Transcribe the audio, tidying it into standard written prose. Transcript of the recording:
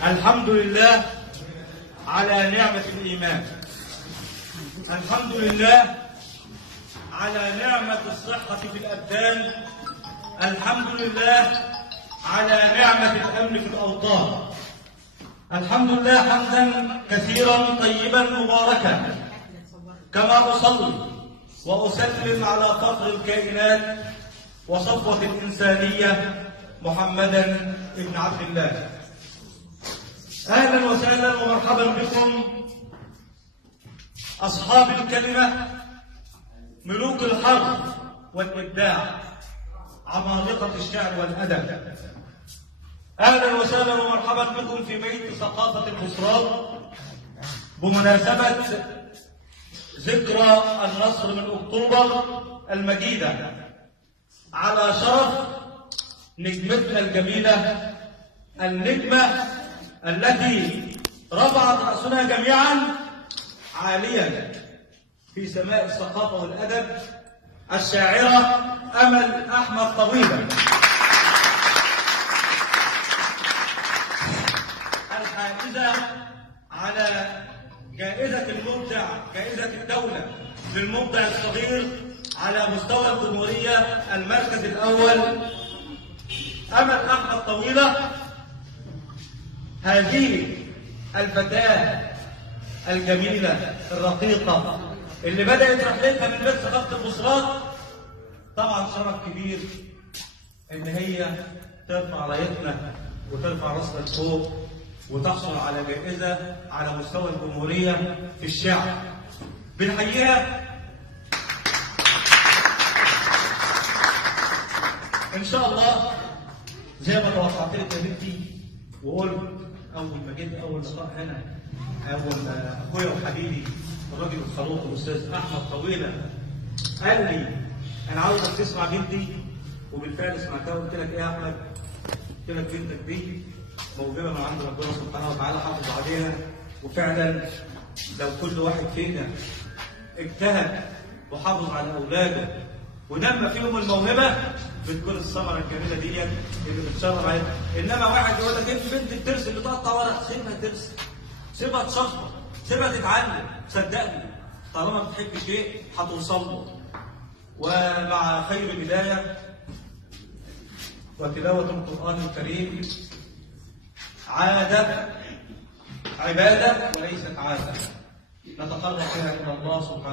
الحمد لله على نعمة الإيمان. الحمد لله على نعمة الصحة في الأبدان. الحمد لله على نعمة الأمن في الأوطان. الحمد لله حمدا كثيرا طيبا مباركا، كما أصلي وأسلم على فخر الكائنات وصفوة الإنسانية محمدا ابن عبد الله. أهلا وسهلا ومرحبا بكم أصحاب الكلمة، ملوك الحرف والإبداع، عمالقة الشعر والأدب. أهلا وسهلا ومرحبا بكم في بيت ثقافة البصرات بمناسبة ذكرى النصر من أكتوبر المجيدة، على شرف نجمتنا الجميلة، النجمة التي رفعت رأسنا جميعا عاليا في سماء الثقافة والأدب، الشاعرة أمل أحمد طويلة، الحائزة على جائزة المبدع، جائزة الدولة للمبدع الصغير على مستوى الجمهورية، المركز الأول. أمل أحمد طويلة هذه الفتاة الجميلة الرقيقة اللي بدأت رحلتها من بيت ثقافة البصرات، طبعا شرف كبير إن هي ترفع رايتنا وترفع راسنا لفوق وتحصل على جائزة على مستوى الجمهورية في الشعر. بنحييها إن شاء الله زي ما توقعت لك يا بنتي، وقلت أول ما جيت أول لقاء هنا، أول أخويا وحبيبي الراجل الخلوق الأستاذ أحمد طويلة قال لي أنا عاوزك تسمع بنتي، وبالفعل سمعتها. وقلت لك إيه يا أحمد؟ قلت لك بنتك دي موهبة من عند ربنا سبحانه وتعالى، حافظ عليها. وفعلا لو كل واحد فينا اجتهد وحافظ على أولاده ونمى فيهم الموهبة، بتكون الثمرة الجميلة دي اللي بتشرف عليها. إنما واحد يقول لك إيه بنت الترس اللي تقطع ورق، سيبها ترس، سيبها تشخبط، سيبها تتعلم. صدقني طالما بتحب شيء هتوصل له. ومع خير بداية وتلاوة القرآن الكريم عادة، عبادة وليست عادة، نتقرب بها إلى الله سبحانه